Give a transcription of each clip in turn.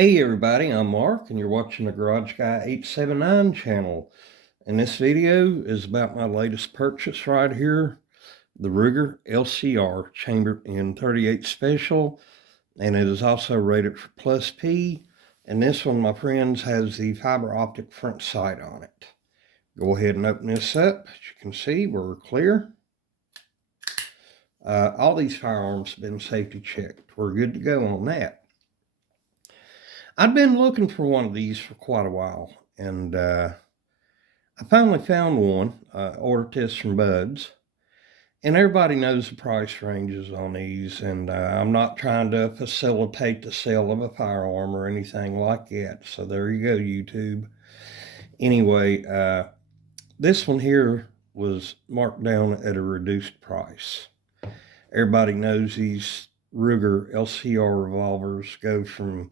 Hey everybody, I'm Mark and you're watching the Garage Guy 879 channel. And this video is about my latest purchase right here, the Ruger LCR chambered in 38 special, and it is also rated for plus P. And this one, my friends, has the fiber optic front sight on it. Go ahead and open this up. As you can see, we're clear. All these firearms have been safety checked. We're good to go on that. I've been looking for one of these for quite a while, and I finally found one. Ordered this from Buds, and everybody knows the price ranges on these, and I'm not trying to facilitate the sale of a firearm or anything like that, so there you go, YouTube. Anyway, this one here was marked down at a reduced price. Everybody knows these Ruger LCR revolvers go from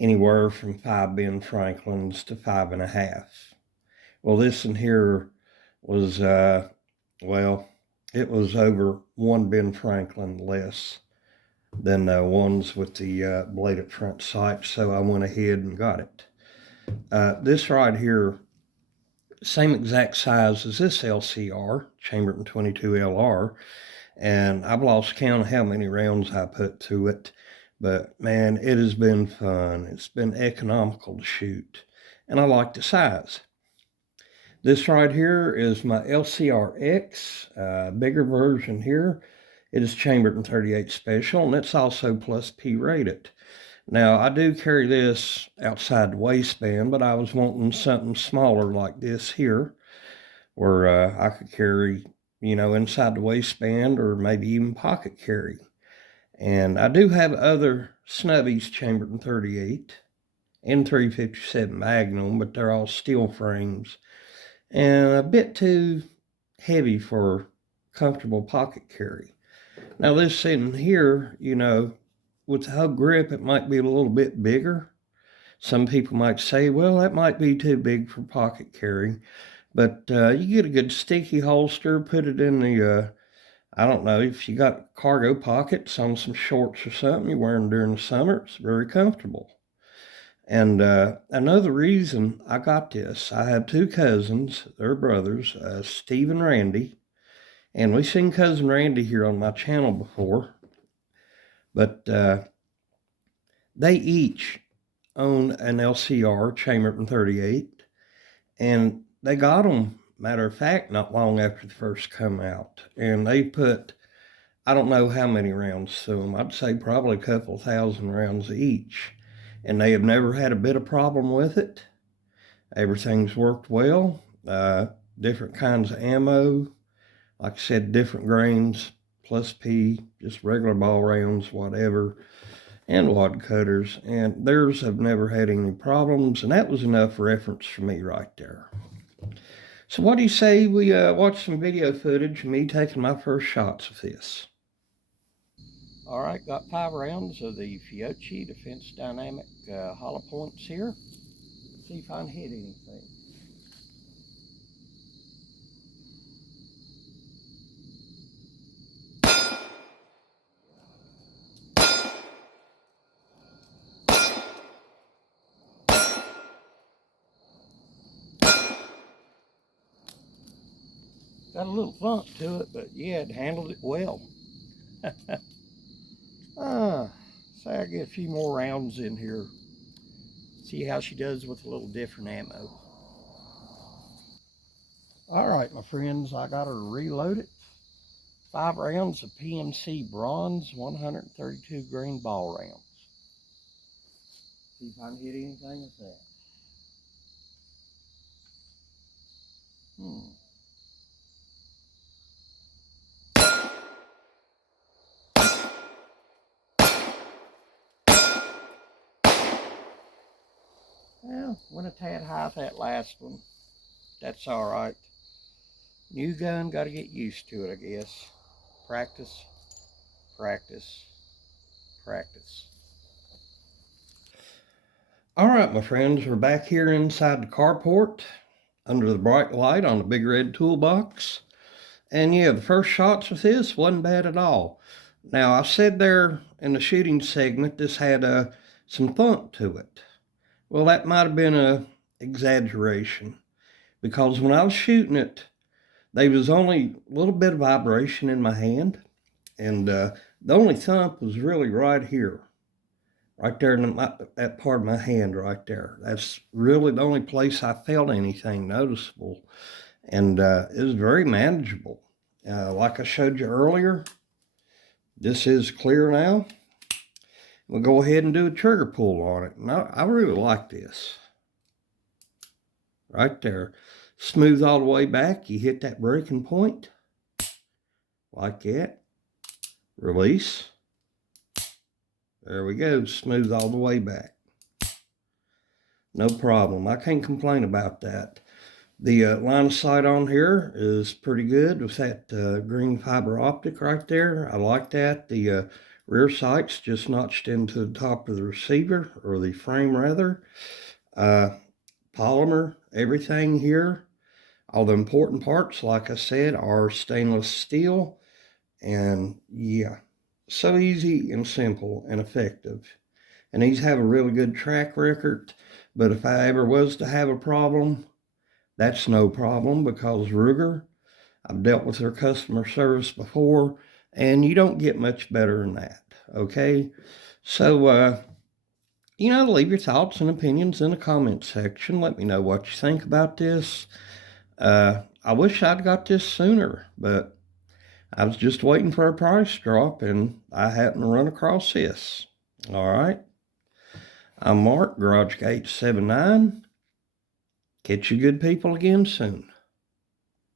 anywhere from 5 Ben Franklins to 5.5. Well, this one here was, well, it was over 1 Ben Franklin less than the ones with the bladed front sight, so I went ahead and got it. This right here, same exact size as this LCR, chambered in 22 LR, and I've lost count of how many rounds I put to it, but man, it has been fun. It's been economical to shoot, and I like the size. This right here is my LCR-X, bigger version here. It is chambered in 38 special, and it's also plus P rated. Now, I do carry this outside the waistband, but I was wanting something smaller like this here, where I could carry, inside the waistband or maybe even pocket carry. And I do have other snubbies chambered in 38 and 357 Magnum, but they're all steel frames and a bit too heavy for comfortable pocket carry. Now this in here, with the hug grip, it might be a little bit bigger. Some people might say, well, that might be too big for pocket carry. But you get a good sticky holster, put it in the, I don't know, if you got cargo pockets on some shorts or something you wear them during the summer, it's very comfortable. And another reason I got this, I have two cousins, they're brothers, Steve and Randy. And we've seen Cousin Randy here on my channel before. But they each own an LCR chambered in 38. And they got them, matter of fact, not long after the first come out. And they put, I don't know how many rounds to them. I'd say probably a couple thousand rounds each. And they have never had a bit of problem with it. Everything's worked well. Different kinds of ammo. Like I said, different grains, plus P, just regular ball rounds, whatever, and wad cutters. And theirs have never had any problems. And that was enough reference for me right there. So what do you say we watch some video footage of me taking my first shots of this? All right, got 5 rounds of the Fiocchi Defense Dynamic hollow points here. Let's see if I can hit anything. Got a little thump to it, but yeah, it handled it well. Say I get a few more rounds in here. See how she does with a little different ammo. All right, my friends, I got her reloaded. 5 rounds of PMC bronze 132 grain ball rounds. See if I can hit anything with that. Well, went a tad high with that last one. That's all right. New gun, got to get used to it, I guess. Practice, practice, practice. All right, my friends, we're back here inside the carport under the bright light on the big red toolbox. And yeah, the first shots with this wasn't bad at all. Now, I said there in the shooting segment, this had some thump to it. Well, that might have been a exaggeration, because when I was shooting it, there was only a little bit of vibration in my hand, and the only thump was really right here, right there in that part of my hand right there. That's really the only place I felt anything noticeable, and it was very manageable. Like I showed you earlier, this is clear now. We'll go ahead and do a trigger pull on it. And I really like this. Right there. Smooth all the way back. You hit that breaking point. Like that. Release. There we go. Smooth all the way back. No problem. I can't complain about that. The line of sight on here is pretty good with that green fiber optic right there. I like that. The rear sight's just notched into the top of the receiver, or the frame rather. Polymer, everything here. All the important parts, like I said, are stainless steel. And yeah, so easy and simple and effective. And these have a really good track record. But if I ever was to have a problem, that's no problem, because Ruger, I've dealt with their customer service before, and you don't get much better than that, okay? So, leave your thoughts and opinions in the comment section. Let me know what you think about this. I wish I'd got this sooner, but I was just waiting for a price drop, and I happened to run across this. All right. I'm Mark, Garage Gate 79. Catch you good people again soon.